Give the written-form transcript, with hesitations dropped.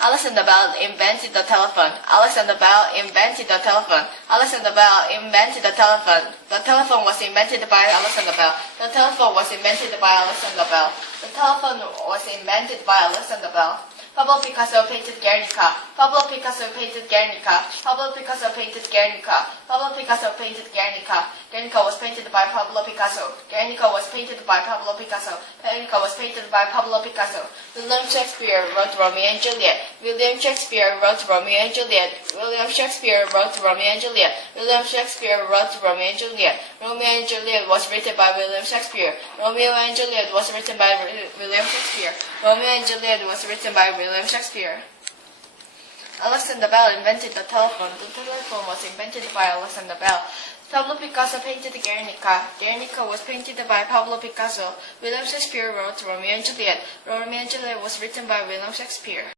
Alexander Bell invented the telephone. Alexander Bell invented the telephone. Alexander Bell invented the telephone. The telephone was invented by Alexander Bell. The telephone was invented by Alexander Bell. The telephone was invented by Alexander Bell. Pablo Picasso painted Guernica. Pablo Picasso painted Guernica. Pablo Picasso painted Guernica. Pablo Picasso painted Guernica. Guernica was painted by Pablo Picasso. Guernica was painted by Pablo Picasso. Guernica was painted by Pablo Picasso. William Shakespeare wrote Romeo and Juliet. William Shakespeare wrote Romeo and Juliet. William Shakespeare wrote Romeo and Juliet. William Shakespeare wrote Romeo and Juliet. Romeo and Juliet was written by William Shakespeare. Romeo and Juliet was written by William Shakespeare. Romeo and Juliet was written by William Shakespeare. Alexander Bell invented the telephone. The telephone was invented by Alexander Bell. Pablo Picasso painted Guernica. Guernica was painted by Pablo Picasso. William Shakespeare wrote Romeo and Juliet. Romeo and Juliet was written by William Shakespeare.